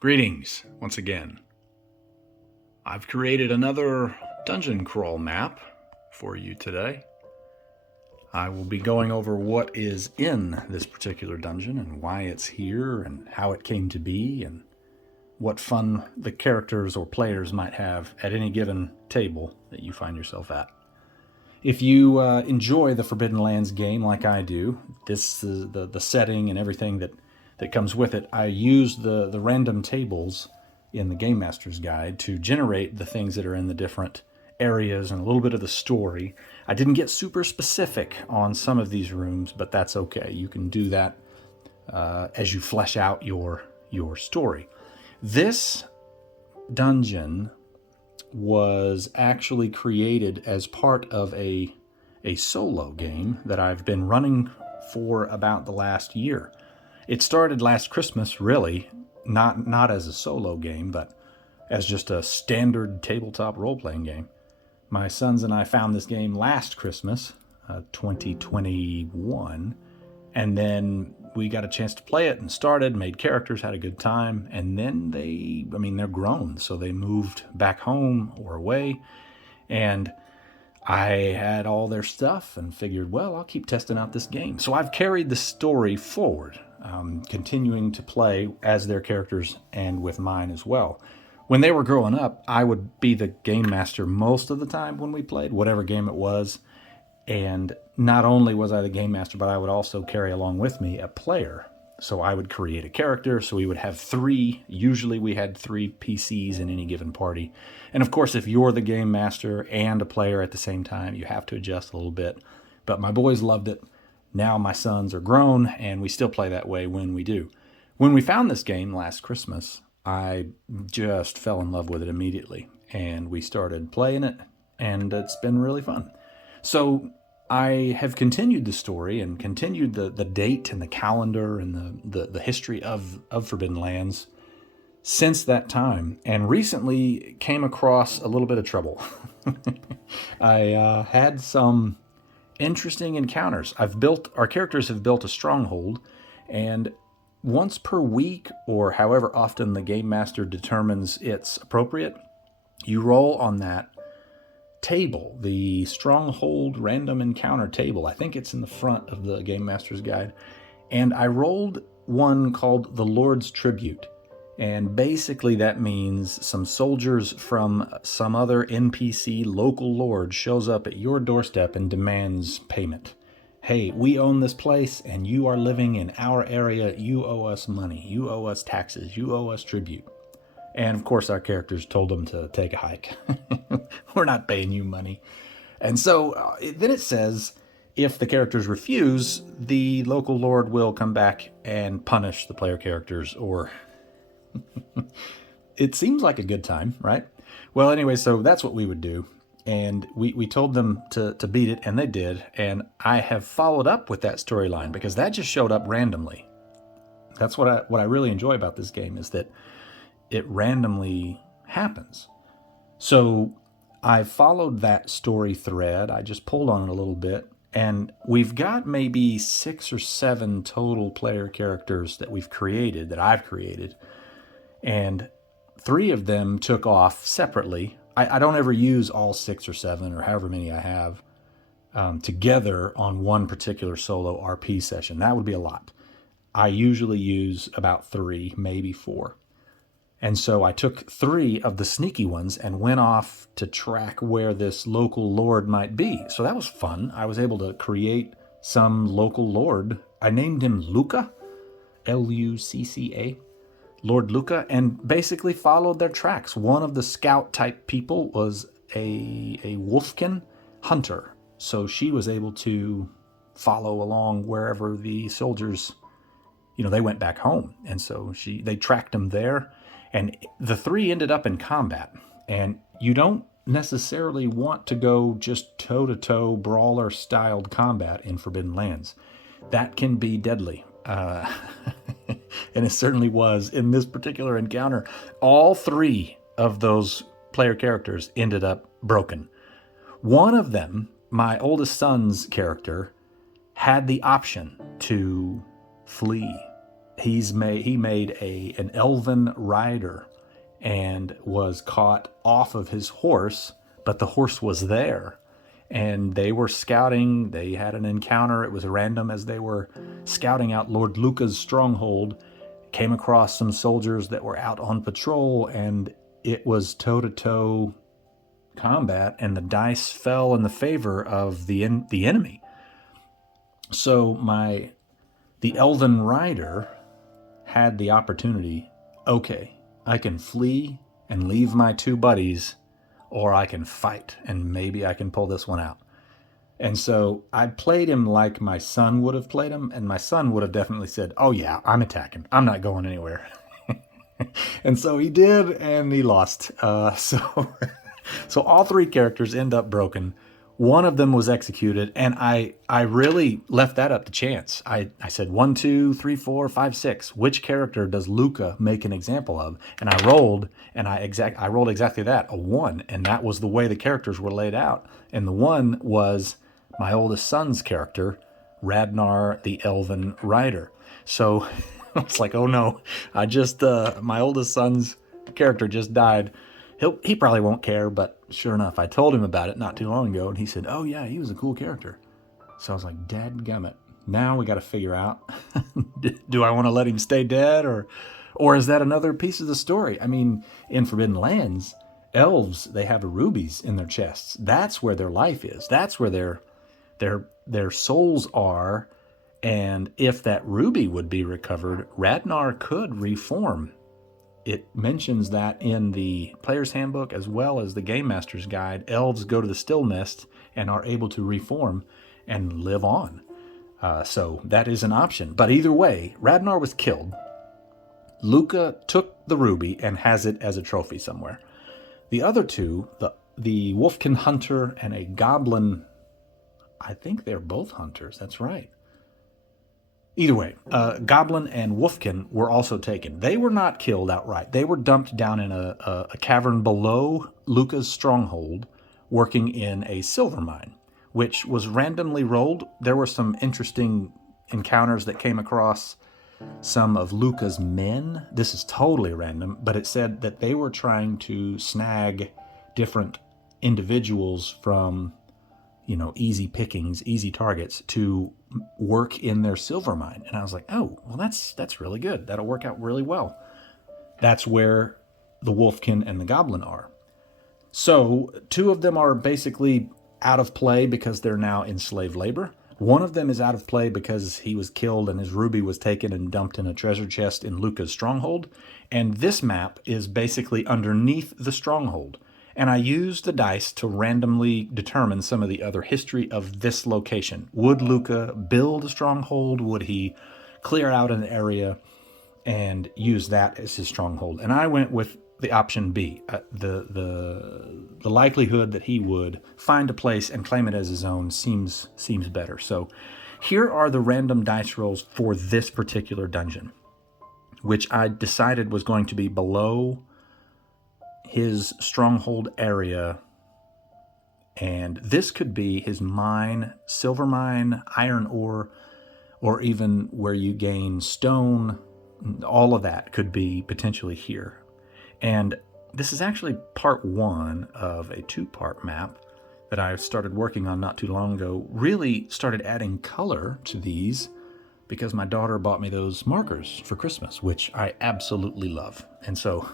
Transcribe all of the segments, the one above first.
Greetings once again. I've created another dungeon crawl map for you today. I will be going over what is in this particular dungeon and why it's here and how it came to be and what fun the characters or players might have at any given table that you find yourself at. If you enjoy the Forbidden Lands game like I do, this is the setting and everything that comes with it. I use the random tables in the Game Master's Guide to generate the things that are in the different areas and a little bit of the story. I didn't get super specific on some of these rooms, but that's okay. You can do that as you flesh out your story. This dungeon was actually created as part of a solo game that I've been running for about the last year. It started last Christmas, really, not as a solo game, but as just a standard tabletop role-playing game. My sons and I found this game last Christmas, 2021, and then we got a chance to play it and started, made characters, had a good time, and then they're grown, so they moved back home or away, and I had all their stuff and figured, well, I'll keep testing out this game. So I've carried the story forward, continuing to play as their characters and with mine as well. When they were growing up, I would be the game master most of the time when we played, whatever game it was. And not only was I the game master, but I would also carry along with me a player. So I would create a character. So we would have three. Usually we had three PCs in any given party. And of course, if you're the game master and a player at the same time, you have to adjust a little bit. But my boys loved it. Now my sons are grown, and we still play that way when we do. When we found this game last Christmas, I just fell in love with it immediately. And we started playing it, and it's been really fun. So I have continued the story and continued the date and the calendar and the history of Forbidden Lands since that time, and recently came across a little bit of trouble. I had some interesting encounters. Our characters have built a stronghold, and once per week, or however often the game master determines it's appropriate, you roll on that table, the Stronghold Random Encounter table. I think it's in the front of the Game Master's Guide. And I rolled one called the Lord's Tribute. And basically that means some soldiers from some other NPC local lord shows up at your doorstep and demands payment. Hey, we own this place and you are living in our area. You owe us money. You owe us taxes. You owe us tribute. And of course, our characters told them to take a hike. We're not paying you money. And so then it says, if the characters refuse, the local lord will come back and punish the player characters, or it seems like a good time, right? Well, anyway, so that's what we would do. And we told them to beat it, and they did. And I have followed up with that storyline because that just showed up randomly. That's what I really enjoy about this game, is that it randomly happens. So I followed that story thread. I just pulled on it a little bit, and we've got maybe 6 or 7 total player characters that we've created, that I've created, and 3 of them took off separately. I don't ever use all 6 or 7 or however many I have together on one particular solo RP session. That would be a lot. I usually use about 3, maybe 4. And so I took 3 of the sneaky ones and went off to track where this local lord might be. So that was fun. I was able to create some local lord. I named him Lucca, Lucca, Lord Lucca, and basically followed their tracks. One of the scout-type people was a wolfkin hunter. So she was able to follow along wherever the soldiers, they went back home. And so they tracked them there. And the 3 ended up in combat. And you don't necessarily want to go just toe-to-toe brawler-styled combat in Forbidden Lands. That can be deadly. And it certainly was in this particular encounter. All 3 of those player characters ended up broken. One of them, my oldest son's character, had the option to flee he made an elven rider and was caught off of his horse, but the horse was there. And they were scouting. They had an encounter. It was random as they were scouting out Lord Luca's stronghold. Came across some soldiers that were out on patrol, and it was toe-to-toe combat, and the dice fell in the favor of the enemy. So the elven rider had the opportunity, okay, I can flee and leave my two buddies, or I can fight, and maybe I can pull this one out. And so I played him like my son would have played him, and my son would have definitely said, oh yeah, I'm attacking. I'm not going anywhere. And so he did, and he lost. So all three characters end up broken. One of them was executed, and I really left that up to chance. I said 1, 2, 3, 4, 5, 6. Which character does Luca make an example of? And I rolled, and I rolled exactly that, a 1, and that was the way the characters were laid out. And the 1 was my oldest son's character, Radnar the Elven Rider. So I was like, oh no, my oldest son's character just died. He probably won't care, but sure enough, I told him about it not too long ago, and he said, oh yeah, he was a cool character. So I was like, dadgummit. Now we got to figure out, do I want to let him stay dead, or is that another piece of the story? I mean, in Forbidden Lands, elves, they have rubies in their chests. That's where their life is. That's where their souls are. And if that ruby would be recovered, Radnar could reform. It mentions that in the Player's Handbook as well as the Game Master's Guide. Elves go to the Still Nest and are able to reform and live on. So that is an option. But either way, Radnar was killed. Luca took the ruby and has it as a trophy somewhere. The other two, the Wolfkin Hunter and a Goblin, I think they're both hunters. That's right. Either way, Goblin and Wolfkin were also taken. They were not killed outright. They were dumped down in a cavern below Luca's stronghold, working in a silver mine, which was randomly rolled. There were some interesting encounters that came across some of Luca's men. This is totally random, but it said that they were trying to snag different individuals from, easy pickings, easy targets to work in their silver mine. And I was like, oh, well, that's really good. That'll work out really well. That's where the Wolfkin and the Goblin are. So 2 of them are basically out of play because they're now in slave labor. One of them is out of play because he was killed and his ruby was taken and dumped in a treasure chest in Luca's stronghold. And this map is basically underneath the stronghold. And I used the dice to randomly determine some of the other history of this location. Would Luca build a stronghold? Would he clear out an area and use that as his stronghold? And I went with the option B. The likelihood that he would find a place and claim it as his own seems better. So here are the random dice rolls for this particular dungeon, which I decided was going to be below his stronghold area, and this could be his mine, silver mine, iron ore, or even where you gain stone. All of that could be potentially here. And this is actually part 1 of a 2-part map that I started working on not too long ago. Really started adding color to these because my daughter bought me those markers for Christmas, which I absolutely love. And so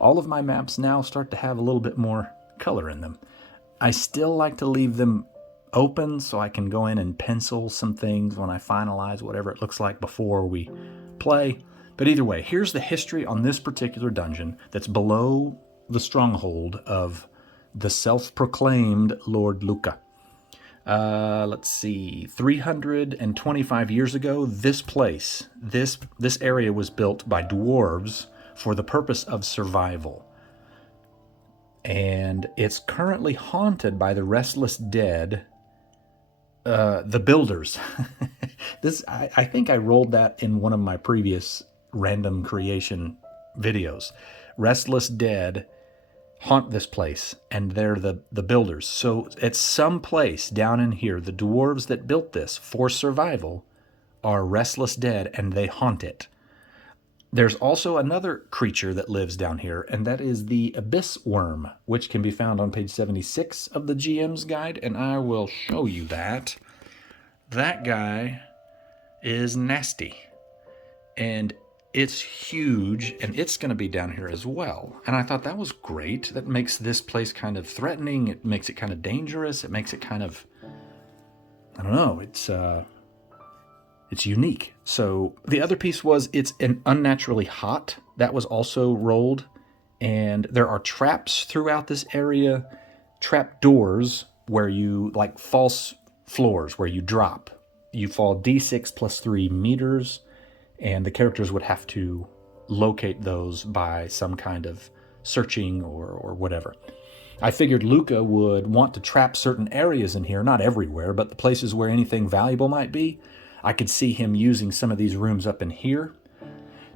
all of my maps now start to have a little bit more color in them. I still like to leave them open so I can go in and pencil some things when I finalize whatever it looks like before we play. But either way, here's the history on this particular dungeon that's below the stronghold of the self-proclaimed Lord Luca. Let's see, 325 years ago, this place, this area was built by dwarves for the purpose of survival. And it's currently haunted by the restless dead, the builders. I think I rolled that in one of my previous random creation videos. Restless dead haunt this place, and they're the builders. So at some place down in here, the dwarves that built this for survival are restless dead and they haunt it. There's also another creature that lives down here, and that is the abyss worm, which can be found on page 76 of the GM's guide, and I will show you that. That guy is nasty, and it's huge, and it's going to be down here as well. And I thought that was great. That makes this place kind of threatening. It makes it kind of dangerous. It makes it kind of, I don't know, it's unique. So the other piece was it's an unnaturally hot. That was also rolled. And there are traps throughout this area, trap doors where you, like false floors where you drop. You fall d6 plus 3 meters, and the characters would have to locate those by some kind of searching or whatever. I figured Luca would want to trap certain areas in here, not everywhere, but the places where anything valuable might be. I could see him using some of these rooms up in here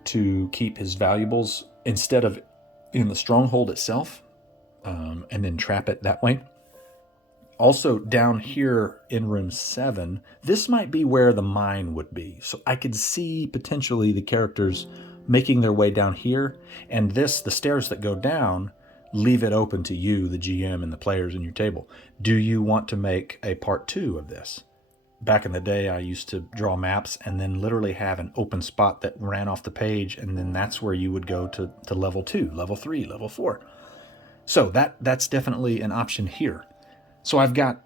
to keep his valuables instead of in the stronghold itself, and then trap it that way. Also, down here in room 7, this might be where the mine would be. So I could see potentially the characters making their way down here, and the stairs that go down, leave it open to you, the GM, and the players in your table. Do you want to make a part 2 of this? Back in the day, I used to draw maps and then literally have an open spot that ran off the page, and then that's where you would go to level 2, level 3, level 4. So that's definitely an option here. So I've got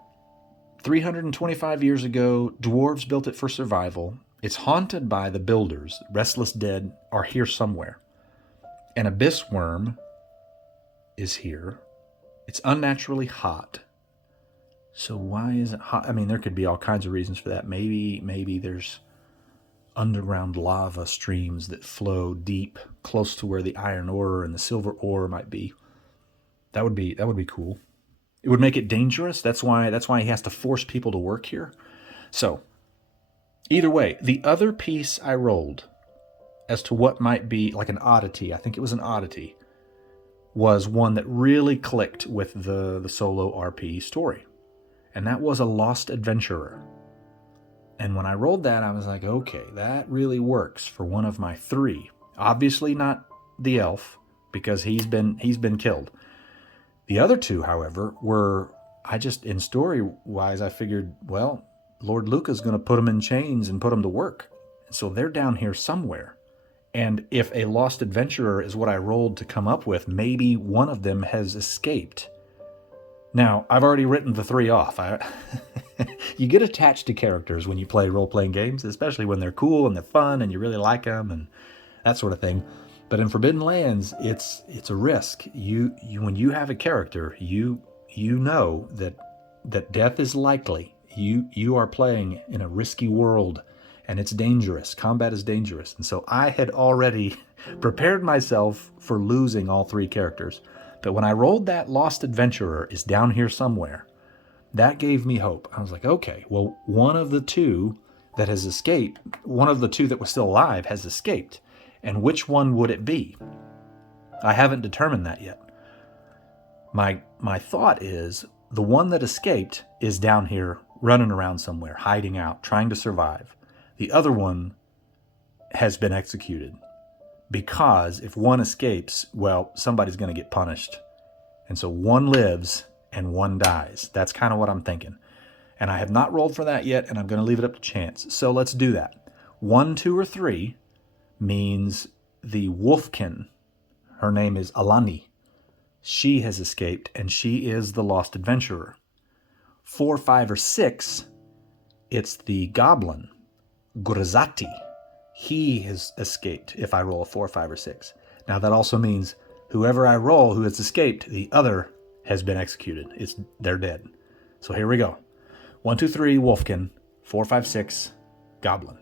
325 years ago, dwarves built it for survival. It's haunted by the builders. Restless dead are here somewhere. An abyss worm is here. It's unnaturally hot. So why is it hot? I mean, there could be all kinds of reasons for that. Maybe there's underground lava streams that flow deep, close to where the iron ore and the silver ore might be. That would be cool. It would make it dangerous. That's why he has to force people to work here. So, either way, the other piece I rolled as to what might be like an oddity, I think it was an oddity, was one that really clicked with the solo RP story. And that was a lost adventurer. And when I rolled that, I was like, okay, that really works for one of my 3. Obviously not the elf, because he's been killed. The other 2, however, were, in story-wise, I figured, well, Lord Luca's going to put them in chains and put them to work. So they're down here somewhere. And if a lost adventurer is what I rolled to come up with, maybe one of them has escaped. Now, I've already written the 3 off. You get attached to characters when you play role-playing games, especially when they're cool and they're fun and you really like them and that sort of thing. But in Forbidden Lands, it's a risk. You when you have a character, you know that death is likely. You are playing in a risky world, and it's dangerous. Combat is dangerous. And so I had already prepared myself for losing all 3 characters. But when I rolled that lost adventurer is down here somewhere, that gave me hope. I was like, okay, well, one of the 2 that has escaped, one of the 2 that was still alive has escaped. And which one would it be? I haven't determined that yet. My thought is the one that escaped is down here running around somewhere, hiding out, trying to survive. The other one has been executed. Because if one escapes, well, somebody's going to get punished. And so one lives and one dies. That's kind of what I'm thinking. And I have not rolled for that yet, and I'm going to leave it up to chance. So let's do that. 1, 2, or 3 means the Wolfkin, her name is Alani. She has escaped, and she is the lost adventurer. 4, 5, or 6, it's the goblin, Gurzati. He has escaped if I roll a 4, 5, or 6. Now that also means whoever I roll who has escaped, the other has been executed. They're dead. So here we go. 1, 2, 3, Wolfkin. 4, 5, 6, Goblin.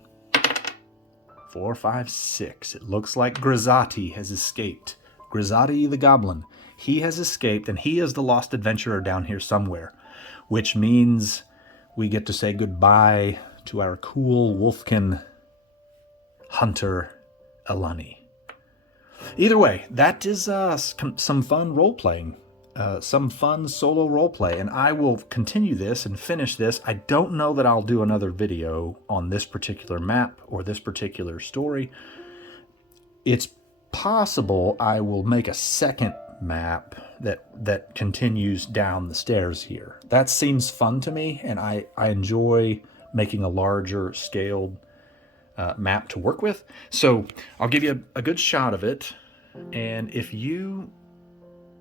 4, 5, 6. It looks like Gurzati has escaped. Gurzati the Goblin. He has escaped, and he is the lost adventurer down here somewhere, which means we get to say goodbye to our cool Wolfkin hunter, Alani. Either way, that is some fun role-playing. some fun solo roleplay, and I will continue this and finish this. I don't know that I'll do another video on this particular map or this particular story. It's possible I will make a second map that continues down the stairs here. That seems fun to me, and I enjoy making a larger scaled map to work with. So I'll give you a good shot of it, and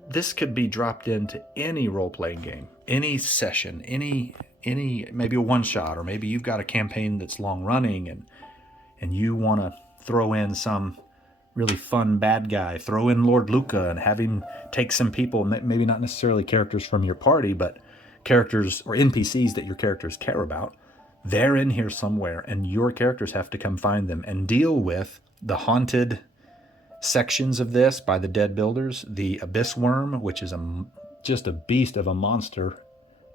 this could be dropped into any role-playing game, any session, any maybe a one-shot, or maybe you've got a campaign that's long-running and you want to throw in some really fun bad guy, throw in Lord Luca and have him take some people, maybe not necessarily characters from your party, but characters or NPCs that your characters care about. They're in here somewhere, and your characters have to come find them and deal with the haunted sections of this by the dead builders, the Abyss Worm, which is just a beast of a monster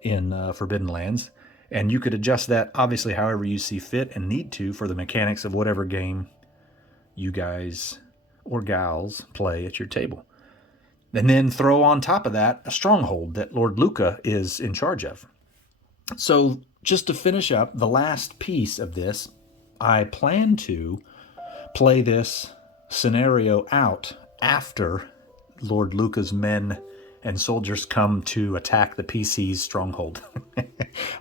in Forbidden Lands. And you could adjust that, obviously, however you see fit and need to for the mechanics of whatever game you guys or gals play at your table. And then throw on top of that a stronghold that Lord Luca is in charge of. So just to finish up the last piece of this, I plan to play this scenario out after Lord Luca's men and soldiers come to attack the PC's stronghold.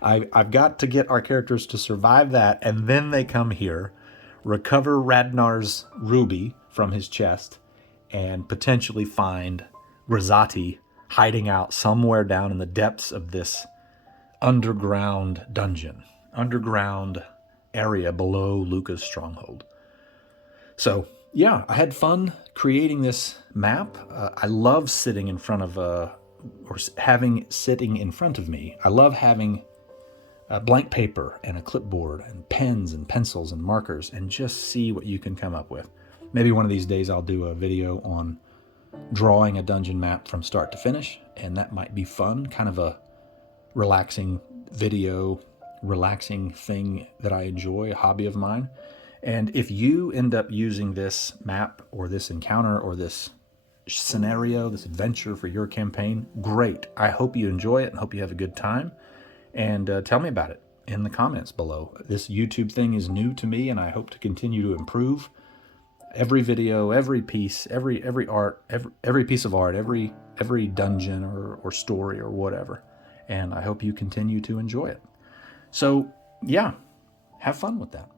I've got to get our characters to survive that, and then they come here, recover Radnar's ruby from his chest, and potentially find Rosati hiding out somewhere down in the depths of this underground dungeon, underground area below Luca's stronghold. So yeah, I had fun creating this map. I love sitting in front of sitting in front of me. I love having a blank paper and a clipboard and pens and pencils and markers and just see what you can come up with. Maybe one of these days I'll do a video on drawing a dungeon map from start to finish, and that might be fun, kind of a relaxing video, relaxing thing that I enjoy, a hobby of mine. And if you end up using this map or this encounter or this scenario, this adventure for your campaign, great. I hope you enjoy it and hope you have a good time. And tell me about it in the comments below. This YouTube thing is new to me, and I hope to continue to improve. Every video, every piece, every art, every piece of art, every dungeon or story or whatever. And I hope you continue to enjoy it. So yeah, have fun with that.